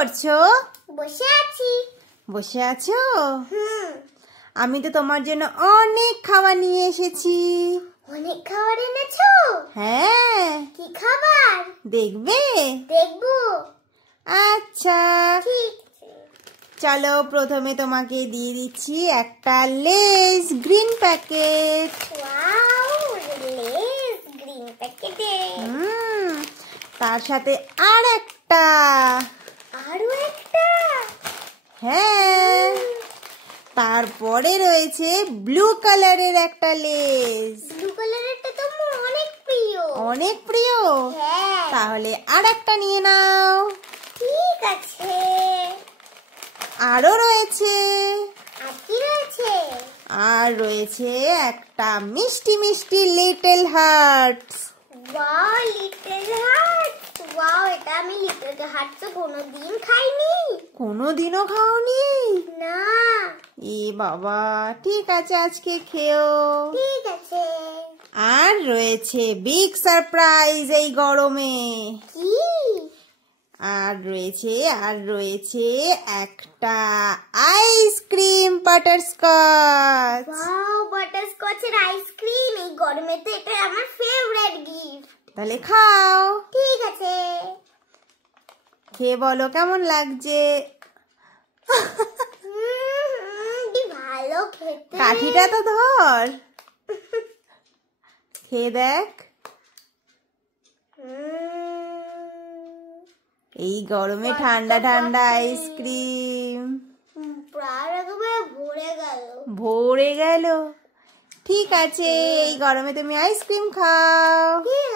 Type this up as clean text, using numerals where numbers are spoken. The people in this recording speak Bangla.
করছো? বসে আছি। বসে আছো? আমি তো তোমার জন্য অনেক খাবার নিয়ে এসেছি। অনেক খাবার এনেছো? হ্যাঁ। কি খাবার? দেখবে? দেখবো। আচ্ছা ঠিক চলো, প্রথমে তোমাকে দিয়ে দিচ্ছি একটা less green packet. Wow, less green প্যাকেটে। তার সাথে আর একটা। আরো একটা? হ্যাঁ। তারপরে রয়েছে ব্লু কালারের একটা লেস। ব্লু কালারেরটা তো আমার অনেক প্রিয়। অনেক প্রিয়? হ্যাঁ। তাহলে আর একটা নিয়ে নাও। ঠিক আছে। আরো রয়েছে। আর কি রয়েছে? আর রয়েছে একটা মিষ্টি মিষ্টি little hearts. Wow, little heart. Wow, এটা আমি লিটল হার্ট তো কোনোদিন খাইনি। কোনোদিনও খাওনি? না। এ বাবা, ঠিক আছে আজকে খেও। ঠিক আছে। আর রয়েছে বিগ সারপ্রাইজ এই গরমে। কি? আর রয়েছে একটা আইসক্রিম বাটারস্কচ। ওয়াও, বাটারস্কচের আইসক্রিম। এই গরমে তো এটা আমার ফেভারিট গিফট। তাহলে খাও। ঠিক আছে। খেয়ে বলো কেমন লাগছে। কি ভালো খেতে। কাঠিটা তো ধর, খেয়ে দেখ। এই গরমে ঠান্ডা ঠান্ডা আইসক্রিম প্রায় একেবারে ভরে গেল। ভরে গেল। ঠিক আছে, এই গরমে তুমি আইসক্রিম খাও। ঠিক